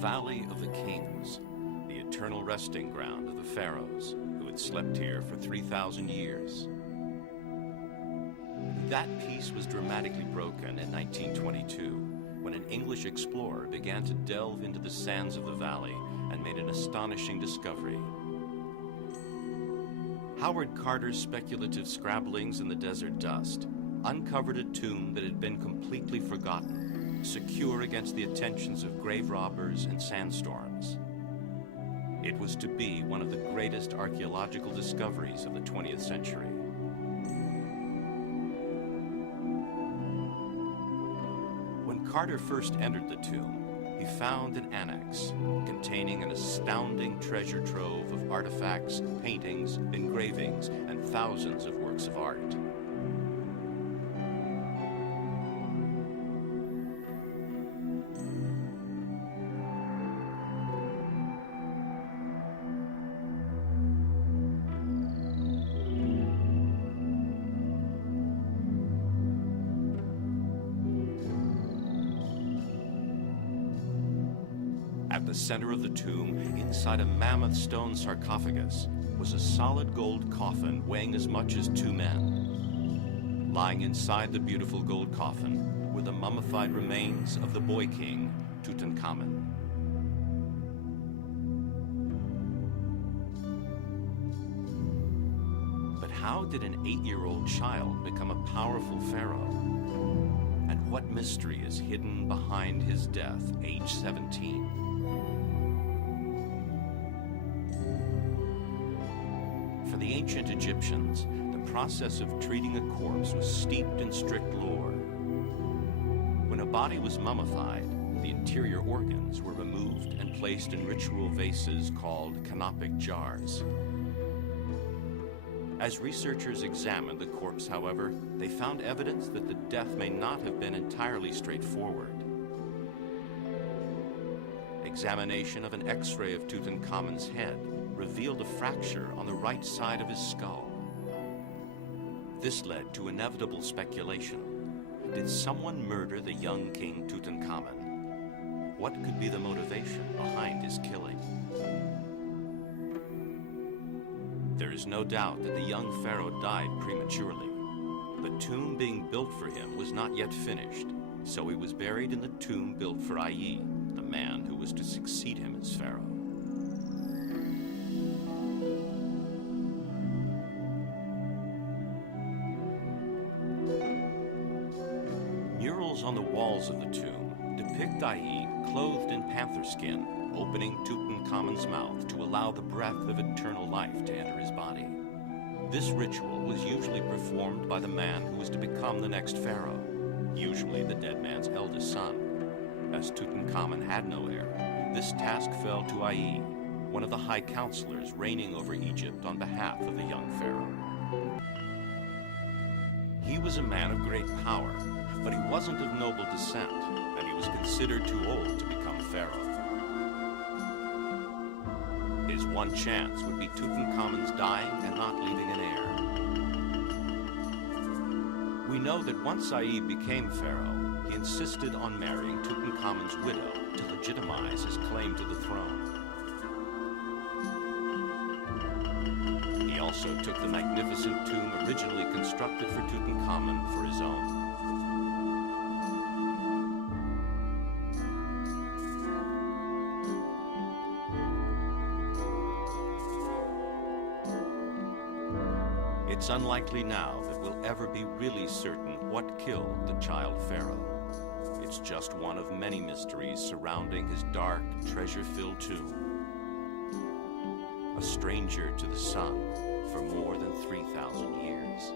Valley of the Kings, the eternal resting ground of the pharaohs who had slept here for 3,000 years. That peace was dramatically broken in 1922 when an English explorer began to delve into the sands of the valley and made an astonishing discovery. Howard Carter's speculative scrabblings in the desert dust uncovered a tomb that had been completely forgotten, secure against the attentions of grave robbers and sandstorms. It was to be one of the greatest archaeological discoveries of the 20th century. When Carter first entered the tomb, he found an annex containing an astounding treasure trove of artifacts, paintings, engravings, and thousands of works of art. At the center of the tomb, inside a mammoth stone sarcophagus, was a solid gold coffin weighing as much as 2 men. Lying inside the beautiful gold coffin were the mummified remains of the boy king, Tutankhamun. But how did an 8-year-old child become a powerful pharaoh? And what mystery is hidden behind his death, age 17? For the ancient Egyptians, the process of treating a corpse was steeped in strict lore. When a body was mummified, the interior organs were removed and placed in ritual vases called canopic jars. As researchers examined the corpse, however, they found evidence that the death may not have been entirely straightforward. Examination of an X-ray of Tutankhamun's head revealed a fracture on the right side of his skull. This led to inevitable speculation. Did someone murder the young King Tutankhamun? What could be the motivation behind his killing? There is no doubt that the young pharaoh died prematurely. The tomb being built for him was not yet finished, so he was buried in the tomb built for GA&A, the man who was to succeed him as pharaoh. Murals on the walls of the tomb depict GA&A clothed in panther skin, opening Tutankhamun's mouth to allow the breath of eternal life to enter his body. This ritual was usually performed by the man who was to become the next pharaoh, usually the dead man's eldest son. As Tutankhamun had no heir, this task fell to GA&A, one of the high counselors reigning over Egypt on behalf of the young pharaoh. He was a man of great power, but he wasn't of noble descent, and he was considered too old to become pharaoh. His one chance would be Tutankhamun's dying and not leaving an heir. We know that once GA&A became pharaoh, he insisted on marrying Tutankhamun's widow to legitimize his claim to the throne. He also took the magnificent tomb originally constructed for Tutankhamun for his own. It's unlikely now that we'll ever be really certain what killed the child pharaoh. It's just one of many mysteries surrounding his dark, treasure-filled tomb. A stranger to the sun for more than 3,000 years.